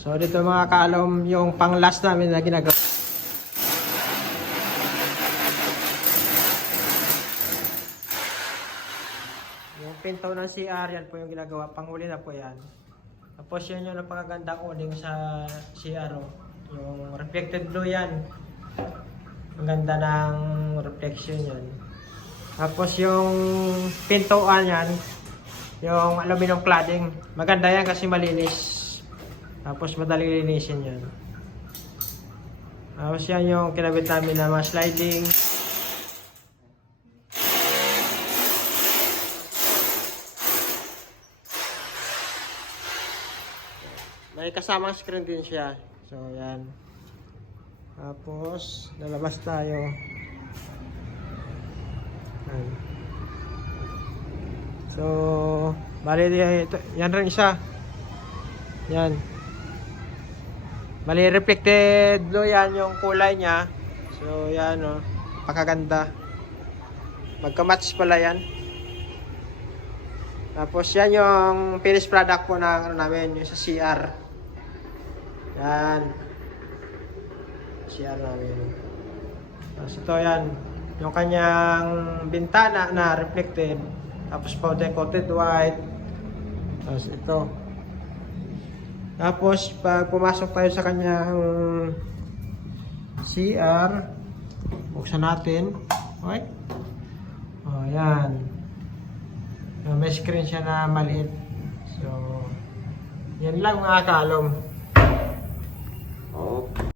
So dito mga kaalom yung pang last namin na ginagawa. Yung pinto ng CR, yan po yung ginagawa. Panghuli na po yan. Tapos yun yung napakagandang uling sa CR. Oh. Yung reflected blue yan. Ang ganda ng reflection yan. Tapos yung pintuan yan, yung aluminum cladding. Maganda yan kasi malinis. Tapos madaling linisin yan. Tapos yan yung kinabit namin na mga sliding. May kasamang screen din siya. So yan. Tapos lalabas tayo. Yan. So bali yan rin isa. Yan. Bali reflected blue yan yung kulay niya. So yan oh, pakaganda. Magka-match pala yan. Tapos yan yung finished product po ng namin, yung sa CR. Yan. CR namin. Tapos ito yan, yung kanyang bintana na reflected. Tapos powder coated white. Tapos ito. Tapos pag pumasok tayo sa kanyang CR, buksan natin. Okay? Oh, yan. May screen siya na maliit. So, yan lang mga kalom. Okay.